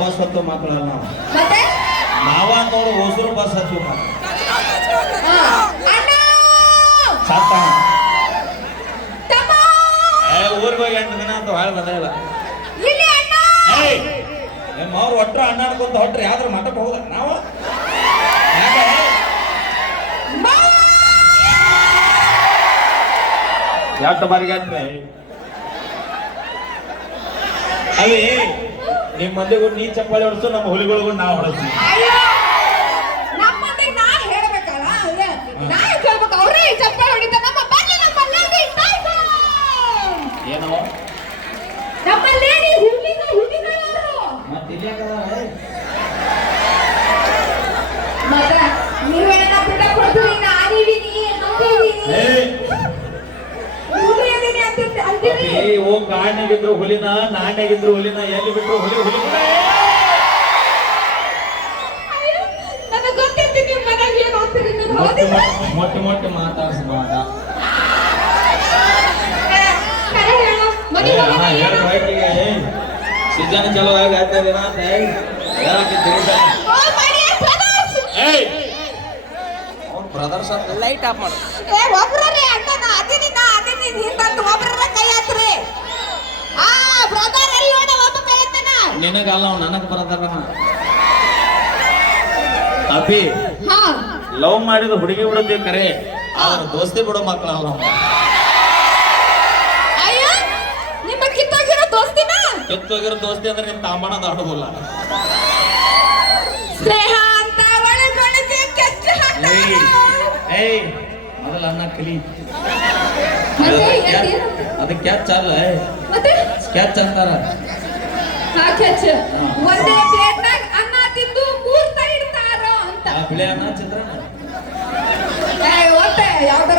Bus ಹತ್ತು ಮಾತಾಡಲ್ಲ ನಾವು. ನಾವ ಅಂತವ್ರು ಹೊಸರು ಬಸ್ ಹತ್ತು ಸತ್ತ? ಊರಿಗೆ ಹೋಗಿ ಎಂಟು ದಿನ ಅಂತ ಹಾಳು ಬಂದಿಲ್ಲ ನಿಮ್ಮ ಅವ್ರು ಒಟ್ರು ಅಣ್ಣ ಅನ್ಕೊಂತ ಹೊಟ್ರಿ ಯಾವ್ದ್ರ ಮಠಕ್ಕೆ ಹೋಗ ನಾವು. ಎಷ್ಟು ಬಾರಿಗೆ ಅವಿ ನಿಮ್ಮ ಮಂದಿಗೂ ನೀ ಚಪ್ಪಾಳಿ ಹೊಡಿಸು ನಮ್ಮ ಹುಲಿಗಳಿಗೂ ನಾವು ಹೊಡ್ಸ್ತೀವಿ ಅಯ್ಯೋ ನಮ್ಮಂದಿಗೆ ನಾ ಹೇಳ್ಬೇಕಲ್ಲ ಅಯ್ಯ, ನಾ ಕೇಳ್ಬೇಕು ಅವ್ರೇ ಚಪ್ಪಾಳೆ ಹೊಡಿತ ನಮ್ಮ ಬನ್ನಿ ನಮ್ಮ ಲೇಡಿ ಟೈಗರ್ ಏನೋ ನಮ್ಮ ಲೇಡಿ ಹುಲಿಗ ಹುಲಿಗಳು ಮತ್ತೆ ಇಲ್ಲಿ ಮತ್ತ ನೀವೇನ ಬಿಡ ಕೊಡ್ತೀವಿ ನಾನಿದೀನಿ ಹಂಗಿದೀನಿ ಏಯ್ ಹುಲಿ ಅದೀನಿ ಅಂತ ಅಂತೀವಿ ಏ ಓ ಕಾಡ್ನಾಗಿದ್ರು ಹುಲಿನ ನಾಣ್ಯಾಗಿದ್ರು ಹುಲಿನ ಎಲ್ಲಿ ಬಿಟ್ರು ಹುಲಿ ಹುಲಿ ಮೊಟ್ಟ ಮೊಟ್ಟ ಮಾತಾಡ್ಸ್ಬಾರ್ದ. ಕರೆ ಹೇಳು, ಮನೆಗೆ ಸೀಸನ್ ಚಲೋ ಆಗಿ ಆಗ್ತದೇನ ದಿನ ಅಂತ ಅಂತ. ಲೈಟ್ ಆಫ್ ಮಾಡು. ಅಣ್ಣ, ಹಿಂದಂತ ನಿನಗಲ್ಲ ಅವ್ನು ನನಗೆ ಬರದಾರ ಅಭಿ ಲವ್ ಮಾಡಿದ ಹುಡುಗಿ ಬಿಡೋದೇ ಕರೆ ಅವ್ರ ದೋಸ್ತಿ ಬಿಡೋ ಮಕ್ಕಳಲ್ಲ ನಿಮ್ಮ ಕಿತ್ತೋಗಿರೋ ದೋಸ್ತಿನ? ಕಿತ್ತೋಗಿರೋ ದೋಸ್ತಿ ಅಂದ್ರೆ ನಿಮ್ ತಾಂಬಣ ದಾಟೋದಿಲ್ಲ. ಸ್ನೇಹ ಅಂತ ಒಳಗೊಳಗೆ ಕೆಚ್ಚ ಏಯ್ ಏಯ್ ಮೊದಲ ಅನ್ನ ಕಲಿ. ಮತ್ತೆ? ಅದು ಕ್ಯಾಚ್ ಅಲ್ಲ ಮತ್ತೆ? ಕ್ಯಾಚ್ ಅಂತಾರ? ಹಾ ಒಂದೇ ಪ್ಲೇಟ್ನಾಗ ಅನ್ನ ತಿಂದು ಮೂರ್ ತ ಅಂತ. ಆ ಬಿಳಿ ಅನ್ನ ಚಿತ್ರಾನ್ನ ಏ, ಒಟ್ಟೆ ಯಾವ್ದಾರ